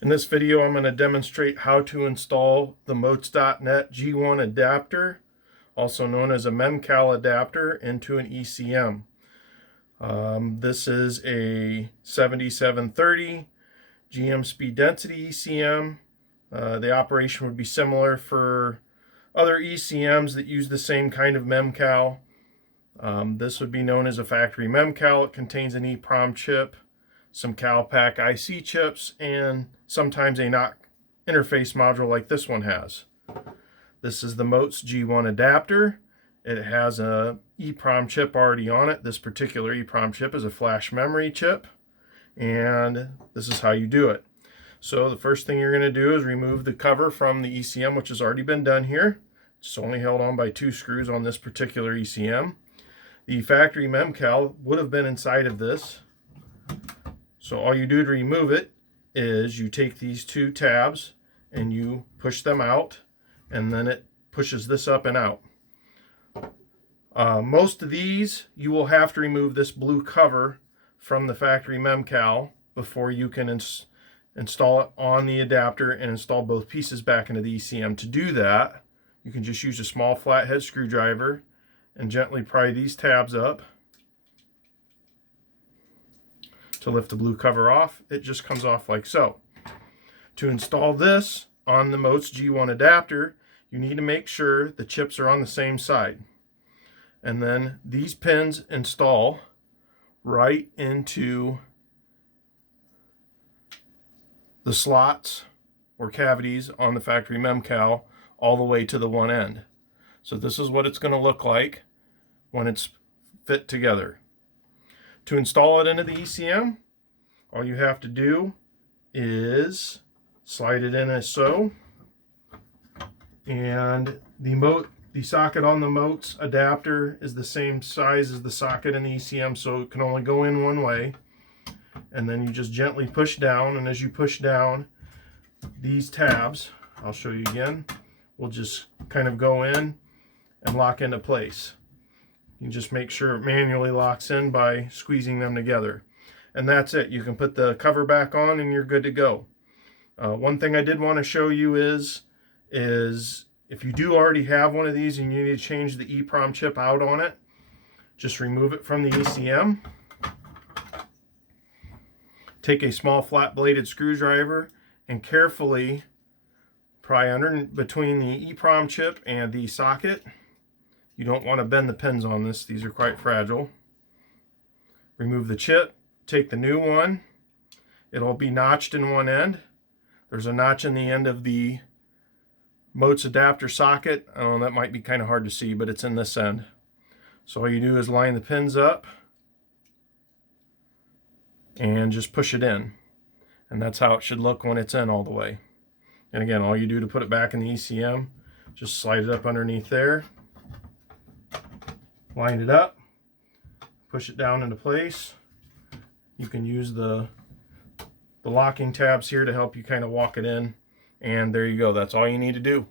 In this video, I'm going to demonstrate how to install the motes.net G1 adapter, also known as a mem-cal adapter, into an ECM. This is a 7730 GM speed density ECM. The operation would be similar for other ECMs that use the same kind of mem-cal. This would be known as a factory mem-cal. It contains an EEPROM chip, some CalPAC IC chips, and sometimes a NOC interface module like this one has. This is the Motes G1 adapter. It has a EEPROM chip already on it. This particular EEPROM chip is a flash memory chip, and this is how you do it. So the first thing you're going to do is remove the cover from the ECM, which has already been done here. It's only held on by 2 screws on this particular ECM. The factory mem-cal would have been inside of this. So all you do to remove it is you take these 2 tabs and you push them out, and then it pushes this up and out. Most of these you will have to remove this blue cover from the factory mem-cal before you can install it on the adapter and install both pieces back into the ECM. To do that, you can just use a small flathead screwdriver and gently pry these tabs up. To lift the blue cover off, it just comes off like so. To install this on the Motes G1 adapter, you need to make sure the chips are on the same side. And then these pins install right into the slots or cavities on the factory mem-cal all the way to the one end. So this is what it's going to look like when it's fit together. To install it into the ECM, all you have to do is slide it in as so, and the socket on the Motes adapter is the same size as the socket in the ECM, so it can only go in one way. And then you just gently push down, and as you push down, these tabs, I'll show you again, will just kind of go in and lock into place. You just make sure it manually locks in by squeezing them together. And that's it. You can put the cover back on and you're good to go. One thing I did want to show you is if you do already have one of these and you need to change the EEPROM chip out on it, just remove it from the ECM. Take a small flat bladed screwdriver and carefully pry between the EEPROM chip and the socket. You don't want to bend the pins on this. These are quite fragile. Remove the chip. Take the new one. It'll be notched in one end. There's a notch in the end of the Motes adapter socket. That might be kind of hard to see, but it's in this end. So all you do is line the pins up and just push it in. And that's how it should look when it's in all the way. And again, all you do to put it back in the ECM, just slide it up underneath there. Line it up, push it down into place. You can use the locking tabs here to help you kind of walk it in, and there you go. That's all you need to do.